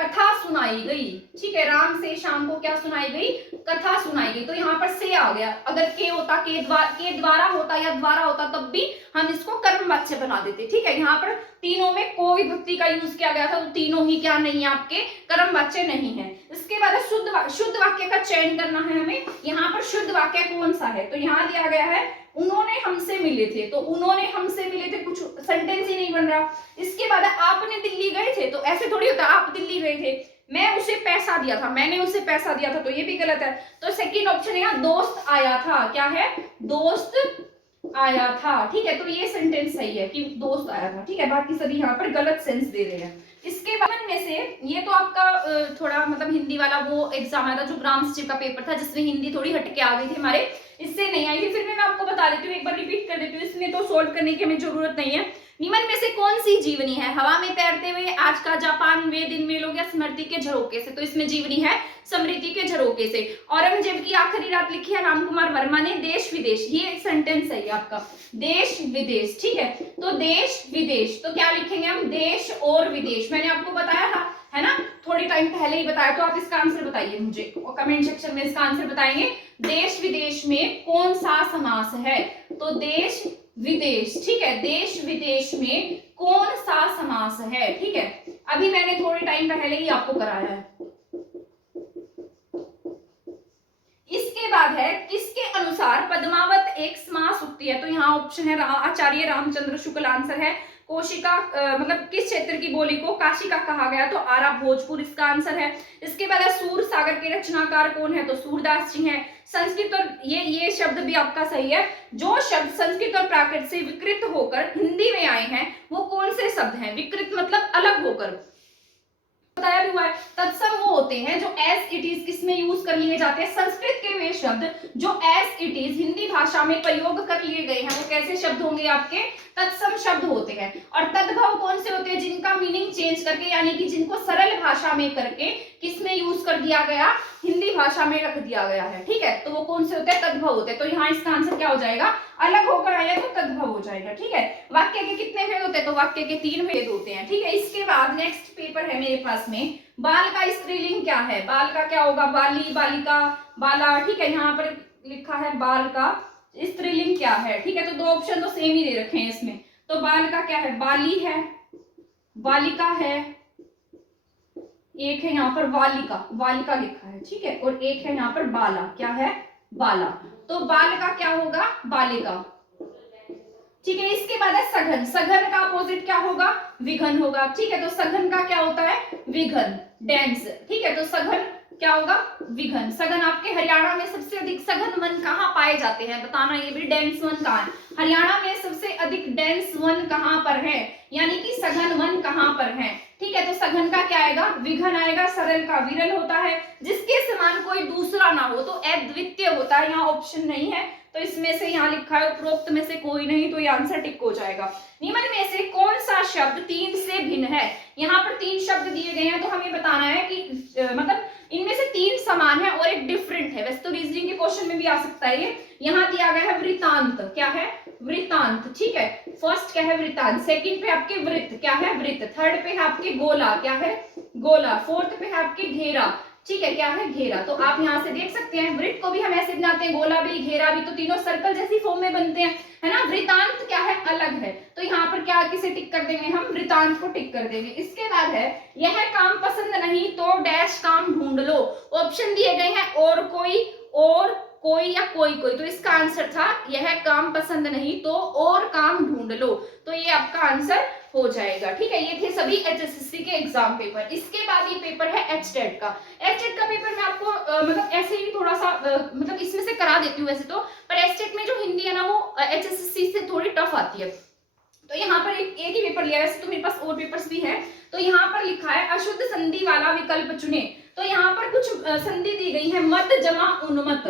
कथा सुनाई गई। ठीक है, राम से श्याम को क्या सुनाई गई? कथा सुनाई गई। तो यहाँ पर से आ गया, अगर के होता, के द्वारा होता या द्वारा होता तब भी हम इसको कर्म वाच्य बना देते। ठीक है, यहाँ पर तीनों में को विभक्ति का यूज किया गया था, तो तीनों ही क्या नहीं है, आपके कर्म वाच्य नहीं है। इसके बाद शुद्ध वाक्य का चयन करना है हमें। यहाँ पर शुद्ध वाक्य कौन सा है? तो यहाँ दिया गया है उन्होंने हमसे मिले थे, तो उन्होंने हमसे मिले थे, कुछ सेंटेंस ही नहीं बन रहा। इसके बाद आपने दिल्ली गए थे, तो ऐसे थोड़ी होता आप दिल्ली गए थे, मैं उसे पैसा दिया था, मैंने उसे पैसा दिया था, तो ये भी गलत है। तो सेकंड ऑप्शन है यहाँ दोस्त आया था। क्या है? दोस्त आया था। ठीक है, तो ये सेंटेंस सही है कि दोस्त आया था। ठीक है, बाकी सभी यहाँ पर गलत सेंस दे रहे हैं। इसके बाद में से ये तो आपका थोड़ा मतलब हिंदी वाला वो एग्जाम आया था जो ग्राम स्टिप का पेपर था, जिसमें हिंदी थोड़ी हटके आ गई थी हमारे, इससे नहीं आई थी, फिर भी मैं आपको बता देती हूँ, एक बार रिपीट कर देती हूँ, इसमें तो सोल्व करने की हमें जरूरत नहीं है। निम्न में से कौन सी जीवनी है? हवा में तैरते हुए, आज का जापान, वे दिन में लोग, या स्मृति के झरोके से? तो इसमें जीवनी है स्मृति के झरोके से। औरंगजेब की आखिरी रात लिखी है राम कुमार वर्मा ने। देश विदेश, ये एक सेंटेंस है आपका, देश विदेश। ठीक है, तो देश विदेश, तो क्या लिखेंगे हम? देश और विदेश। मैंने आपको बताया था, है ना, थोड़ी टाइम पहले ही बताया, तो आप इसका आंसर बताइए मुझे, कमेंट सेक्शन में इसका आंसर बताएंगे। देश विदेश में कौन सा समास है? तो देश विदेश। ठीक है, देश विदेश में कौन सा समास है? ठीक है, अभी मैंने थोड़े टाइम पहले ही आपको कराया है। इसके बाद है किसके अनुसार पद्मावत एक समास उक्ति है? तो यहाँ ऑप्शन है आचार्य रामचंद्र शुक्ल आंसर है। कोशिका मतलब किस क्षेत्र की बोली को काशिका कहा गया? तो आरा भोजपुर इसका आंसर है। इसके बाद है सूर सागर के रचनाकार कौन है? तो सूरदास जी हैं। संस्कृत और ये शब्द भी आपका सही है। जो शब्द संस्कृत और प्राकृत से विकृत होकर हिंदी में आए हैं वो कौन से शब्द हैं? विकृत मतलब अलग होकर, बताया भी हुआ है। तत्सम वो होते हैं जो एज इट इज किसमें यूज कर लिए जाते हैं? संस्कृत के वे शब्द जो एज इट इज हिंदी भाषा में प्रयोग कर लिए गए हैं वो कैसे शब्द होंगे? आपके तत्सम शब्द होते हैं। और तद्भव कौन से होते हैं? जिनका मीनिंग चेंज करके, यानी कि जिनको सरल भाषा में करके किसमें यूज कर दिया गया? हिंदी भाषा में रख दिया गया है। ठीक है, तो वो कौन से होते हैं? तद्भव होते हैं। तो यहाँ इसका आंसर क्या हो जाएगा? अलग होकर आया तो तद्भव हो जाएगा। ठीक है, वाक्य के कितने भेद होते हैं? तो वाक्य के 3 भेद होते हैं। ठीक है, इसके बाद नेक्स्ट पेपर है मेरे पास में, बाल का स्त्रीलिंग क्या है? बाल का क्या होगा? बाली, बालिका, बाला। ठीक है, यहाँ पर लिखा है बाल का स्त्रीलिंग क्या है? ठीक है, तो 2 ऑप्शन तो सेम ही दे रखे हैं इसमें। तो बाल का क्या है? बाली है, बालिका है, एक है यहाँ पर वालिका, वालिका लिखा है। ठीक है, और एक है यहाँ पर बाला। क्या है? बाला। तो बाल का क्या होगा? बालिका। ठीक है, इसके बाद है सघन। सघन का अपोजिट क्या होगा? विघन होगा। ठीक है, तो सघन का क्या होता है? विघन, डेंस। ठीक है, तो सघन क्या होगा? विघन। सघन आपके हरियाणा में सबसे अधिक सघन वन कहाँ पाए जाते हैं? बताना, ये भी डेंस वन कहाँ है? हरियाणा में सबसे अधिक डेंस वन कहाँ पर है, यानी कि सघन वन कहाँ पर है? ठीक है, तो सघन का क्या आएगा? विघन आएगा। सरल का विरल होता है। जिसके समान कोई दूसरा ना हो तो अद्वितीय होता है। यहाँ ऑप्शन नहीं है, तो इसमें से यहाँ लिखा है उपरोक्त में से कोई नहीं, तो ये आंसर टिक हो जाएगा। निम्न में से कौन सा शब्द 3 से भिन्न है? यहाँ पर 3 शब्द दिए गए हैं, तो हमें बताना है कि मतलब इनमें से 3 समान है और एक डिफरेंट है। वैसे तो रीजनिंग के क्वेश्चन में भी आ सकता है ये। यहाँ दिया गया है वृतांत। क्या है? वृतांत। ठीक है, फर्स्ट क्या है? वृतांत। सेकंड पे आपके वृत्त। क्या है? वृत्त। थर्ड पे है आपके गोला। क्या है? गोला। फोर्थ पे है आपके घेरा। ठीक है, क्या है? घेरा। तो आप यहाँ से देख सकते हैं वृत्त को भी हम ऐसे बनाते हैं, गोला भी, घेरा भी, तो तीनों सर्कल जैसी फॉर्म में बनते हैं, है ना। वृतांत क्या है? अलग है। तो यहाँ पर क्या किसे टिक कर देंगे हम? वृतांत को टिक कर देंगे। इसके बाद है यह काम पसंद नहीं तो डैश काम ढूंढ लो। ऑप्शन दिए गए हैं और कोई, और कोई या कोई कोई। तो इसका आंसर था यह काम पसंद नहीं तो और काम ढूंढ लो। तो ये आपका आंसर हो जाएगा। ठीक है, ये थे सभी एचएसएससी के एग्जाम पेपर। इसके बाद ये पेपर है एचटेट का। एचटेट का पेपर मैं आपको मतलब ऐसे ही थोड़ा सा मतलब इसमें से करा देती हूँ वैसे तो, पर एचटेट में जो हिंदी है ना वो एचएसएससी से थोड़ी टफ आती है। तो यहाँ पर एक ही पेपर लिया है, वैसे तो मेरे पास और पेपर्स भी है। तो यहाँ पर लिखा है अशुद्ध संधि वाला विकल्प चुने। तो यहाँ पर कुछ संधि दी गई है, मत जमा उन्मत।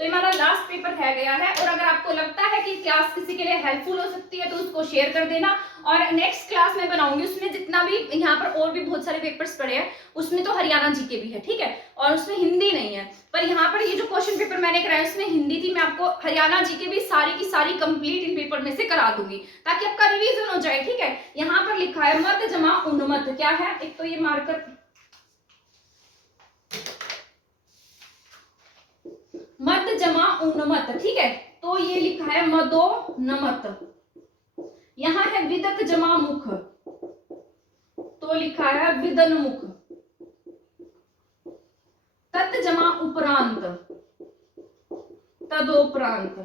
तो ये हमारा लास्ट पेपर रह गया है। और अगर आपको लगता है कि क्लास किसी के लिए हेल्पफुल हो सकती है तो उसको शेयर कर देना। और नेक्स्ट क्लास में बनाऊंगी, उसमें जितना भी यहाँ पर और भी बहुत सारे पेपर्स पड़े हैं, उसमें तो हरियाणा जीके भी है, ठीक है, और उसमें हिंदी नहीं है। पर यहाँ पर ये जो क्वेश्चन पेपर मैंने कराया उसमें हिंदी थी, मैं आपको हरियाणा जीके भी सारी की सारी कंप्लीट इन पेपर में से करा दूंगी ताकि आपका रिवीजन हो जाए, ठीक है। यहाँ पर लिखा है मत जमा उन्मत, क्या है, एक तो ये मार्कर मत जमा उन्मत, ठीक है, तो ये लिखा है मदो नमत। यहां है विदत जमा मुख, तो लिखा है विदन मुख। तत् जमा उपरांत, तदोपरांत।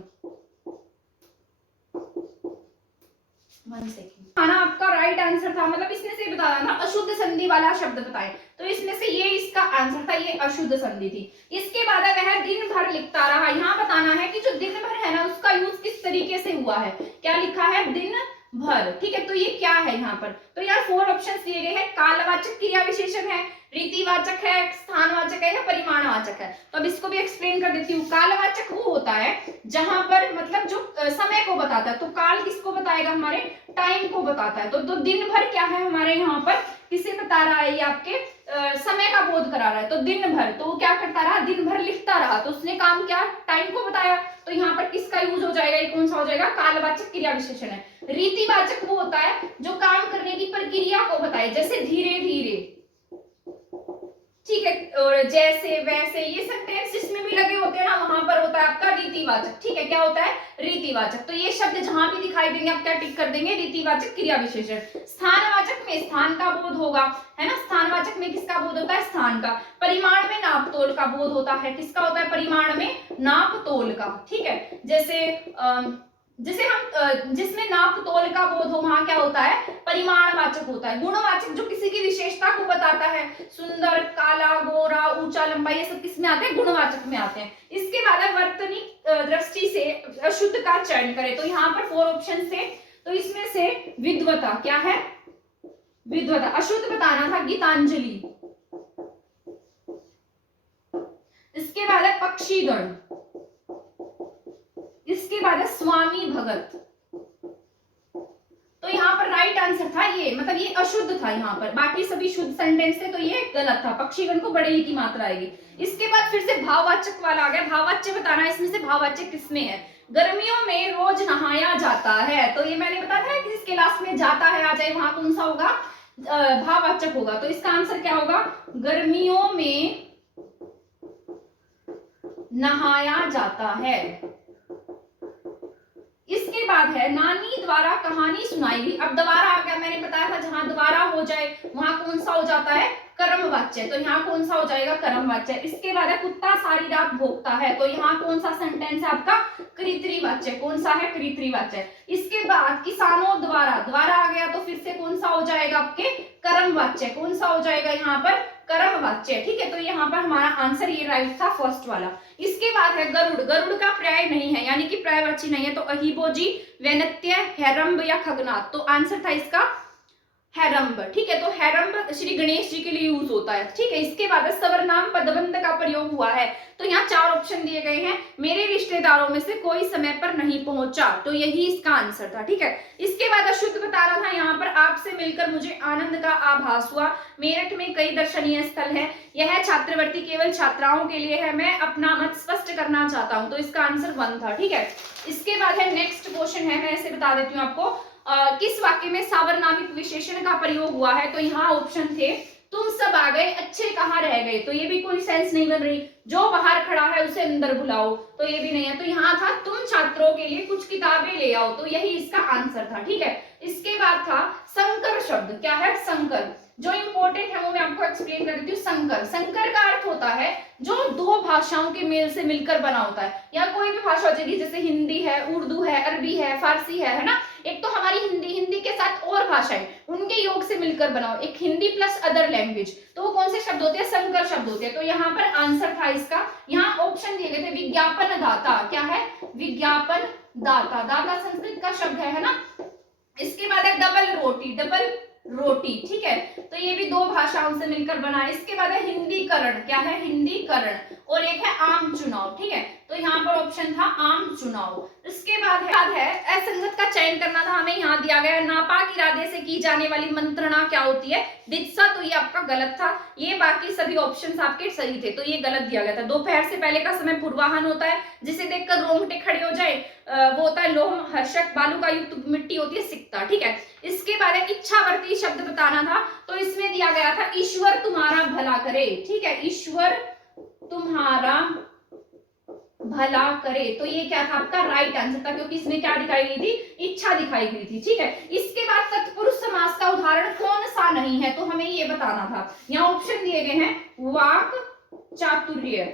1 सेकेंड। खाना आपका राइट आंसर था, मतलब इसमें से बताना था अशुद्ध संधि वाला शब्द बताए, तो इसमें से ये इसका आंसर था, ये अशुद्ध संधि थी। इसके बाद अगर है दिन भर लिखता रहा, यहाँ बताना है कि जो दिन भर है ना उसका यूज किस तरीके से हुआ है। क्या लिखा है, दिन भर, ठीक है, तो ये क्या है यहाँ पर, तो यार 4 ऑप्शंस दिए गए हैं। कालवाचक क्रिया विशेषण है, रीतिवाचक है, स्थानवाचक है या परिमाणवाचक है। तो अब इसको भी एक्सप्लेन कर देती हूँ। कालवाचक वो होता है जहां पर मतलब जो समय को बताता है, तो काल किसको बताएगा, हमारे टाइम को बताता है। तो दिन भर क्या है हमारे यहाँ पर, किसे बता रहा है, ये आपके समय का बोध करा रहा है। तो दिन भर, तो वो क्या करता रहा, दिन भर लिखता रहा, तो उसने काम क्या, टाइम को बताया। तो यहाँ पर किसका यूज हो जाएगा, ये कौन सा हो जाएगा, कालवाचक क्रिया विशेषण है। रीतिवाचक वो होता है जो काम करने की प्रक्रिया को बताए, जैसे धीरे धीरे, ठीक है, और जैसे वैसे, ये सेंटेंस जिसमें भी लगे होते हैं ना वहां पर होता है आपका रीतिवाचक, ठीक है, क्या होता है, रीतिवाचक। तो ये शब्द जहां भी दिखाई देंगे आप क्या टिक कर देंगे, रीतिवाचक क्रिया विशेषण। स्थानवाचक में स्थान का बोध होगा, है ना, स्थानवाचक में किसका बोध होता है, स्थान का। परिमाण में नाप तोल का बोध होता है, किसका होता है, परिमाण में नाप तोल का, ठीक है। जैसे जिसे हम जिसमें नाप तोल का बोध हो वहां क्या होता है, परिमाणवाचक होता है। गुणवाचक जो किसी की विशेषता को बताता है, सुंदर, काला, गोरा, ऊंचा, लंबा, ये सब किसमें आते हैं, गुणवाचक में आते हैं। इसके बाद वर्तनिक दृष्टि से अशुद्ध का चयन करें, तो यहाँ पर 4 ऑप्शन थे, तो इसमें से विद्वता, क्या है, विद्वता। अशुद्ध बताना था गीतांजलि। इसके बाद है पक्षीगण, इसके बाद है स्वामी भगत। तो यहाँ पर राइट आंसर था ये, मतलब ये अशुद्ध था यहाँ पर, बाकी सभी शुद्ध सेंटेंस थे, तो ये गलत था। पक्षीगण को बड़े ही की मात्रा आएगी। इसके बाद फिर से भाववाचक वाला आ गया। भाववाच्य बताना है, इसमें से भाववाचक किसमें है, गर्मियों में रोज नहाया जाता है। तो ये मैंने बताया था कि जिसके लास्ट में जाता है आ जाए वहां कौन सा होगा, भाववाचक होगा। तो इसका आंसर क्या होगा, गर्मियों में नहाया जाता है। इसके बाद है नानी द्वारा कहानी सुनाई गई। अब दोबारा आ गया, मैंने बताया था जहां दोबारा हो जाए वहां कौन सा हो जाता है, कर्मवाच्य, तो यहाँ कौन सा हो जाएगा, कर्मवाच्य। इसके बाद है कुत्ता सारी रात भौंकता है, तो यहाँ कौन सा सेंटेंस है आपका, कर्तृवाच्य, कौन सा है, कर्तृवाच्य। इसके बाद किसानों द्वारा, द्वारा आ गया तो फिर से कौन सा हो जाएगा आपके, कर्मवाच्य, कौन सा हो जाएगा यहाँ पर, कर्मवाच्य, ठीक है। तो यहाँ पर हमारा आंसर ये राइट था, फर्स्ट वाला। इसके बाद है गरुड़, गरुड़ का पर्याय नहीं है, यानी कि पर्यायवाची नहीं है, तो अहिबोजी, वैनत्य, हैरंब या खगनाथ। तो आंसर था इसका हैरंब, ठीक है। तो हैरंब श्री गणेश जी के लिए यूज होता है, ठीक है। इसके बाद सर्वनाम पदबंध का प्रयोग हुआ है, तो यहाँ 4 ऑप्शन दिए गए हैं। मेरे रिश्तेदारों में से कोई समय पर नहीं पहुंचा, तो यही इसका आंसर था, ठीक है। इसके बाद अशुद्ध बता रहा था, यहाँ पर आपसे मिलकर मुझे आनंद का आभास हुआ। मेरठ में कई दर्शनीय स्थल है, यह छात्रवृत्ति केवल छात्राओं के लिए है, मैं अपना मत स्पष्ट करना चाहता हूँ। तो इसका आंसर 1 था, ठीक है। इसके बाद है नेक्स्ट क्वेश्चन है, मैं ऐसे बता देती हूँ आपको, किस वाक्य में सावर्नामिक विशेषण का प्रयोग हुआ है। तो यहाँ ऑप्शन थे, तुम सब आ गए, अच्छे कहाँ रह गए, तो ये भी कोई सेंस नहीं बन रही। जो बाहर खड़ा है उसे अंदर बुलाओ, तो ये भी नहीं है। तो यहाँ था तुम छात्रों के लिए कुछ किताबें ले आओ, तो यही इसका आंसर था, ठीक है। इसके बाद था संकर शब्द, क्या है, संकर। जो इंपॉर्टेंट है वो मैं आपको एक्सप्लेन कर देती हूँ। संकर, संकर का अर्थ होता है जो 2 भाषाओं के मेल से मिलकर बना होता है, या कोई भी भाषा हो जाएगी, जैसे हिंदी है, उर्दू है, अरबी है, फारसी है ना। एक तो हमारी हिंदी, हिंदी के साथ और भाषाएं, उनके योग से मिलकर बनाओ, एक हिंदी प्लस अदर लैंग्वेज, तो वो कौन से शब्द होते हैं, संकर शब्द होते हैं। तो यहाँ पर आंसर था इसका, यहाँ ऑप्शन दिए गए थे, विज्ञापन दाता, क्या है, विज्ञापन दाता, दाता संस्कृत का शब्द है ना। इसके बाद है डबल रोटी, डबल रोटी, ठीक है। तो ये भी दो भाषाओं से मिलकर बना है। इसके बाद है हिंदीकरण, क्या है हिंदीकरण, और एक है आम चुनाव, ठीक है। तो यहाँ पर ऑप्शन था आम चुनाव। इसके बाद है असंगत का चयन करना था हमें, यहाँ दिया गया है नापाक इरादे से की जाने वाली मंत्रणा क्या होती है, दित्सा। तो ये आपका गलत था, ये बाकी सभी ऑप्शंस आपके सही थे, तो ये गलत दिया गया था। दोपहर से पहले का समय पूर्वाहन होता है, जिसे देखकर रोंगटे खड़े हो जाए, वो होता है लोह हर्षक, बालू का युक्त मिट्टी होती है सिक्ता, ठीक है। इसके बाद है इच्छावर्ती शब्द बताना था, तो इसमें दिया गया था ईश्वर तुम्हारा भला करे, ठीक है, ईश्वर तुम्हारा भला करे। तो ये क्या था आपका राइट आंसर था, क्योंकि इसमें क्या दिखाई गई थी, इच्छा दिखाई गई थी, ठीक है। इसके बाद तत्पुरुष समास का उदाहरण कौन सा नहीं है, तो हमें ये बताना था। यहाँ ऑप्शन दिए गए हैं वाक चातुर्य,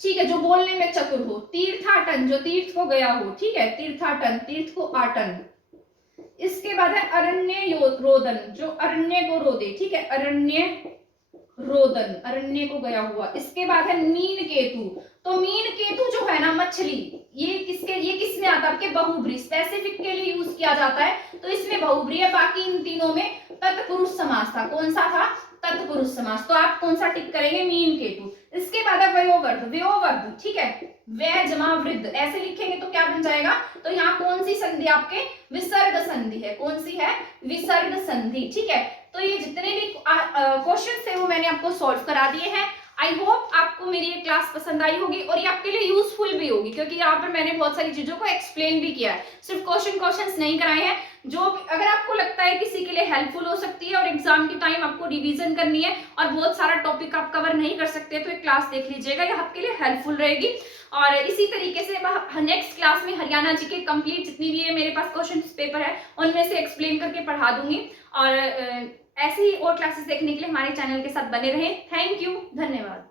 ठीक है, जो बोलने में चतुर हो, तीर्थाटन, जो तीर्थ को गया हो, ठीक है, तीर्थाटन, तीर्थ को आटन। इसके बाद है अरण्य रोदन, जो अरण्य को रोदे, ठीक है, अरण्य रोदन, अरण्य को गया हुआ। इसके बाद है मीन केतु, तो मीन केतु जो है ना मछली, ये किसमें आता है आपके बहुब्री, स्पेसिफिक के लिए यूज किया जाता है, तो इसमें बहुब्री है। बाकी इन तीनों में तत्पुरुष समास था, कौन सा था, तत्पुरुष समास। तो आप कौन सा टिक करेंगे, मीन केतु। इसके बाद है वयोवर्ध, वयोवर्ध, ठीक है, वय जमा वृद्ध, ऐसे लिखेंगे तो क्या बन जाएगा, तो यहाँ कौन सी संधि आपके, विसर्ग संधि है, कौन सी है, विसर्ग संधि, ठीक है। तो ये जितने भी क्वेश्चन थे वो मैंने आपको सॉल्व करा दिए हैं। आई होप आपको मेरी ये क्लास पसंद आई होगी और ये आपके लिए यूजफुल भी होगी, क्योंकि यहाँ पर मैंने बहुत सारी चीजों को एक्सप्लेन भी किया है, सिर्फ क्वेश्चंस नहीं कराए हैं। जो अगर आपको लगता है किसी के लिए हेल्पफुल हो सकती है और एग्जाम के टाइम आपको रिवीजन करनी है और बहुत सारा टॉपिक आप कवर नहीं कर सकते, तो एक क्लास देख लीजिएगा, ये आपके लिए हेल्पफुल रहेगी। और इसी तरीके से नेक्स्ट क्लास में हरियाणा जी के कंप्लीट जितनी भी ये मेरे पास क्वेश्चन पेपर है उनमें से एक्सप्लेन करके पढ़ा दूंगी। और ऐसे ही और क्लासेस देखने के लिए हमारे चैनल के साथ बने रहें। थैंक यू, धन्यवाद।